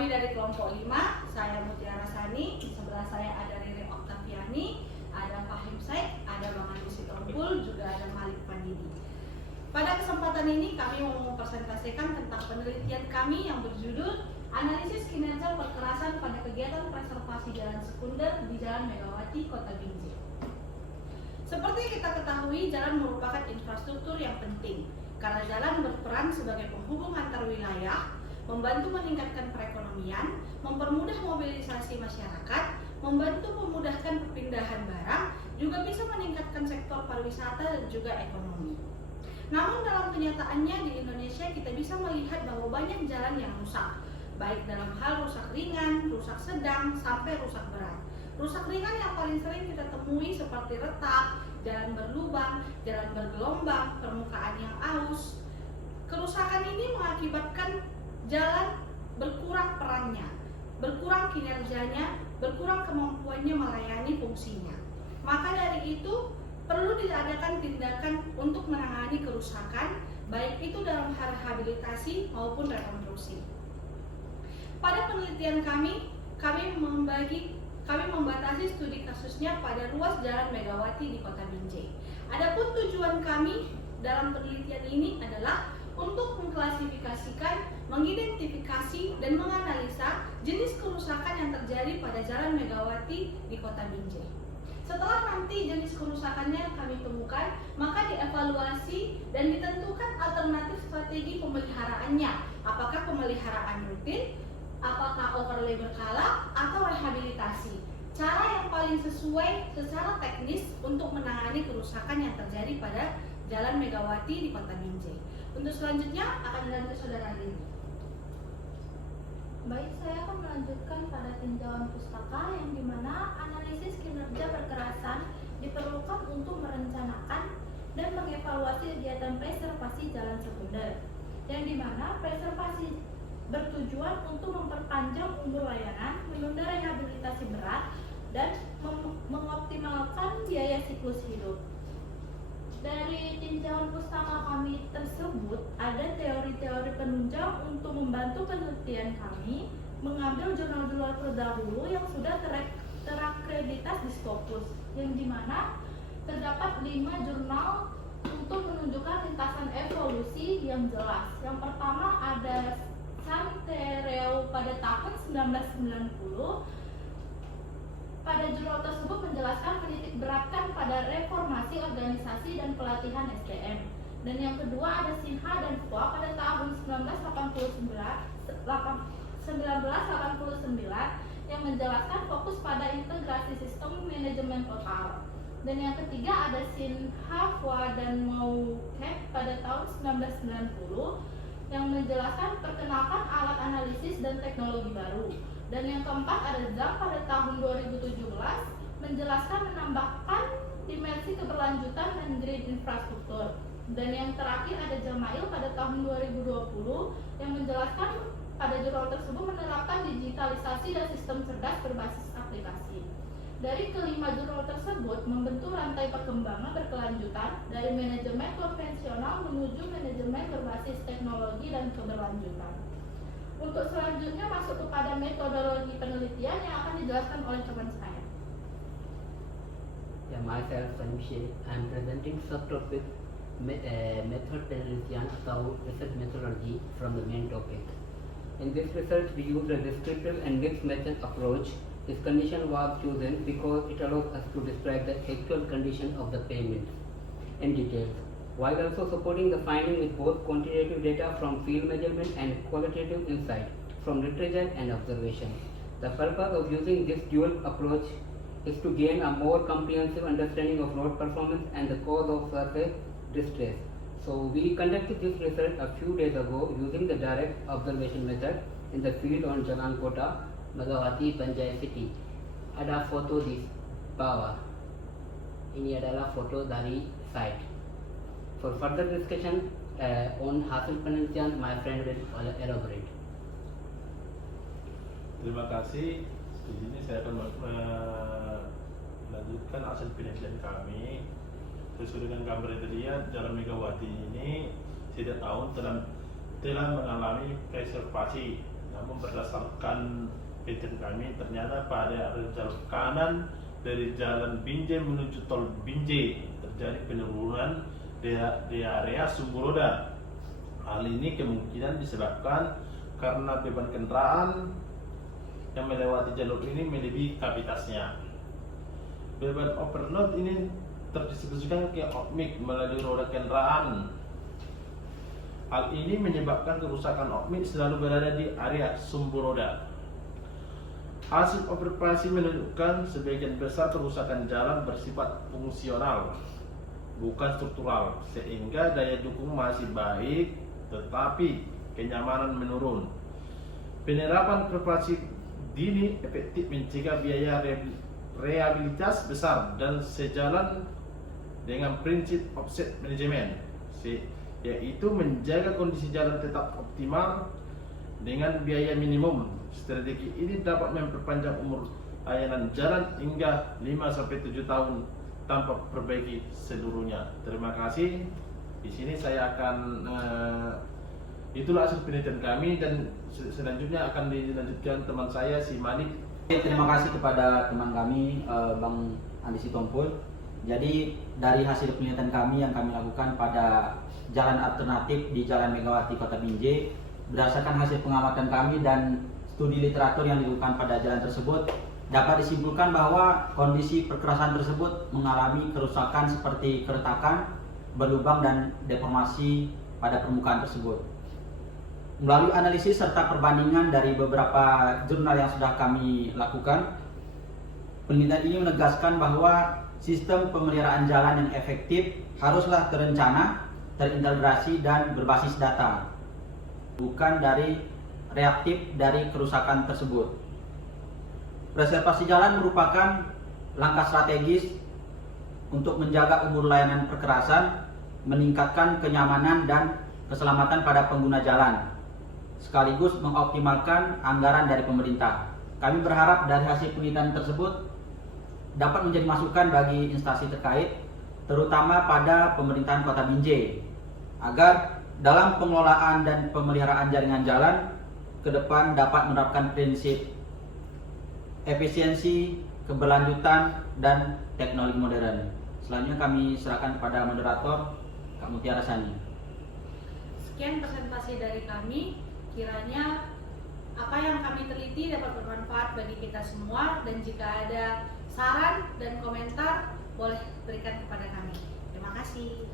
Kami dari kelompok 5, saya Mutiara Sani, di sebelah saya ada Rere Oktaviani, ada Fahim Said, ada Bang Andi Sitompul, juga ada Malik Pandidi. Pada kesempatan ini kami mau mempresentasikan tentang penelitian kami yang berjudul Analisis Kinerja Perkerasan pada Kegiatan Preservasi Jalan Sekunder di Jalan Megawati, Kota Binjai. Seperti kita ketahui, jalan merupakan infrastruktur yang penting karena jalan berperan sebagai penghubung antar wilayah, membantu meningkatkan perekonomian, mempermudah mobilisasi masyarakat, membantu memudahkan perpindahan barang, juga bisa meningkatkan sektor pariwisata dan juga ekonomi. Namun dalam kenyataannya di Indonesia kita bisa melihat bahwa banyak jalan yang rusak, baik dalam hal rusak ringan, rusak sedang, sampai rusak berat. Rusak ringan yang paling sering kita temui seperti retak, jalan berlubang, jalan bergelombang, permukaan yang aus. Kerusakan ini mengakibatkan jalan berkurang perannya, berkurang kinerjanya, berkurang kemampuannya melayani fungsinya. Maka dari itu perlu diadakan tindakan untuk menangani kerusakan, baik itu dalam hal rehabilitasi maupun rekonstruksi. Pada penelitian kami membatasi studi kasusnya pada ruas Jalan Megawati di Kota Binjai. Adapun tujuan kami dalam penelitian ini adalah untuk mengklasifikasikan, mengidentifikasi, dan menganalisa jenis kerusakan yang terjadi pada Jalan Megawati di Kota Binjai. Setelah nanti jenis kerusakannya kami temukan, maka dievaluasi dan ditentukan alternatif strategi pemeliharaannya. Apakah pemeliharaan rutin, apakah overlay berkala, atau rehabilitasi. Cara yang paling sesuai secara teknis untuk menangani kerusakan yang terjadi pada Jalan Megawati di Kota Binjai. Untuk selanjutnya akan dilanjut Saudara Lili. Baik, saya akan melanjutkan pada tinjauan pustaka yang dimana analisis kinerja perkerasan diperlukan untuk merencanakan dan mengevaluasi kegiatan preservasi jalan sekunder, yang dimana preservasi bertujuan untuk memperpanjang umur layanan, menunda rehabilitasi berat, dan mengoptimalkan biaya siklus hidup. Dari tinjauan pustaka kami tersebut, ada teori-teori penunjang untuk membantu penelitian kami mengambil jurnal-jurnal terdahulu yang sudah terakreditasi di Scopus, yang dimana terdapat 5 jurnal untuk menunjukkan lintasan evolusi yang jelas. Yang pertama ada Santereu pada tahun 1990. Pada jurnal tersebut menjelaskan menitik beratkan pada reformasi organisasi dan pelatihan SDM. Dan yang kedua ada Sinha dan Fua pada tahun 1989 yang menjelaskan fokus pada integrasi sistem manajemen total. Dan yang ketiga ada Sinha, Fua dan Mouquet pada tahun 1990 yang menjelaskan perkenalkan alat analisis dan teknologi baru. Dan yang keempat ada Zhang pada tahun 2017 menjelaskan menambahkan dimensi keberlanjutan dan green infrastruktur. Dan yang terakhir ada Jamail pada tahun 2020 yang menjelaskan pada jurnal tersebut menerapkan digitalisasi dan sistem cerdas berbasis aplikasi. Dari kelima jurnal tersebut membentuk rantai perkembangan berkelanjutan dari manajemen konvensional menuju manajemen berbasis teknologi dan keberlanjutan. Untuk selanjutnya masuk kepada metodologi penelitian yang akan dijelaskan oleh teman saya. Yeah, myself, Sanjay. I am presenting subtopic method penelitian atau research methodology from the main topic. In this research, we use a descriptive and mixed method approach. This condition was chosen because it allows us to describe the actual condition of the pavement in detail, while also supporting the finding with both quantitative data from field measurement and qualitative insight from literature and observation. The purpose of using this dual approach is to gain a more comprehensive understanding of road performance and the cause of surface distress. So we conducted this research a few days ago using the direct observation method in the field on Jalan Kota, Megawati, Binjai City. Ada foto di bawah. Ini adalah foto dari site. For further discussion on hasil penelitian, my friend will elaborate. Terima kasih. Di sini saya akan melanjutkan hasil penelitian kami. Sesuai dengan gambar yang terlihat, Jalan Megawati ini setiap tahun telah mengalami preservasi. Namun berdasarkan penelitian kami, ternyata pada jalur kanan dari jalan Binjai menuju tol Binjai terjadi penurunan di area sumbu roda. Hal ini kemungkinan disebabkan karena beban kendaraan yang melewati jalur ini melebihi kapasitasnya. Beban overload ini terdistribusikan ke okmik melalui roda kendaraan. Hal ini menyebabkan kerusakan okmik selalu berada di area sumbu roda. Hasil observasi menunjukkan sebagian besar kerusakan jalan bersifat fungsional, bukan struktural, sehingga daya dukung masih baik, tetapi kenyamanan menurun. Penerapan prevensi dini efektif mencegah biaya rehabilitas besar dan sejalan dengan prinsip offset management, yaitu menjaga kondisi jalan tetap optimal dengan biaya minimum. Strategi ini dapat memperpanjang umur layanan jalan hingga 5-7 tahun tanpa perbaiki seluruhnya. Terima kasih. Di sini saya akan itulah hasil penelitian kami, dan selanjutnya akan dilanjutkan teman saya si Malik. Terima kasih kepada teman kami Bang Andi Sitompul. Jadi dari hasil penelitian kami yang kami lakukan pada jalan alternatif di Jalan Megawati Kota Binjai, berdasarkan hasil pengamatan kami dan studi literatur yang dilakukan pada jalan tersebut, dapat disimpulkan bahwa kondisi perkerasan tersebut mengalami kerusakan seperti keretakan, berlubang dan deformasi pada permukaan tersebut. Melalui analisis serta perbandingan dari beberapa jurnal yang sudah kami lakukan, penelitian ini menegaskan bahwa sistem pemeliharaan jalan yang efektif haruslah terencana, terintegrasi dan berbasis data, bukan dari reaktif dari kerusakan tersebut. Preservasi jalan merupakan langkah strategis untuk menjaga umur layanan perkerasan, meningkatkan kenyamanan dan keselamatan pada pengguna jalan, sekaligus mengoptimalkan anggaran dari pemerintah. Kami berharap dari hasil penelitian tersebut dapat menjadi masukan bagi instansi terkait, terutama pada pemerintahan Kota Binjai, agar dalam pengelolaan dan pemeliharaan jaringan jalan ke depan dapat menerapkan prinsip efisiensi, keberlanjutan, dan teknologi modern. Selanjutnya kami serahkan kepada moderator Kak Mutiara Sani. Sekian presentasi dari kami. Kiranya apa yang kami teliti dapat bermanfaat bagi kita semua, dan jika ada saran dan komentar boleh berikan kepada kami. Terima kasih.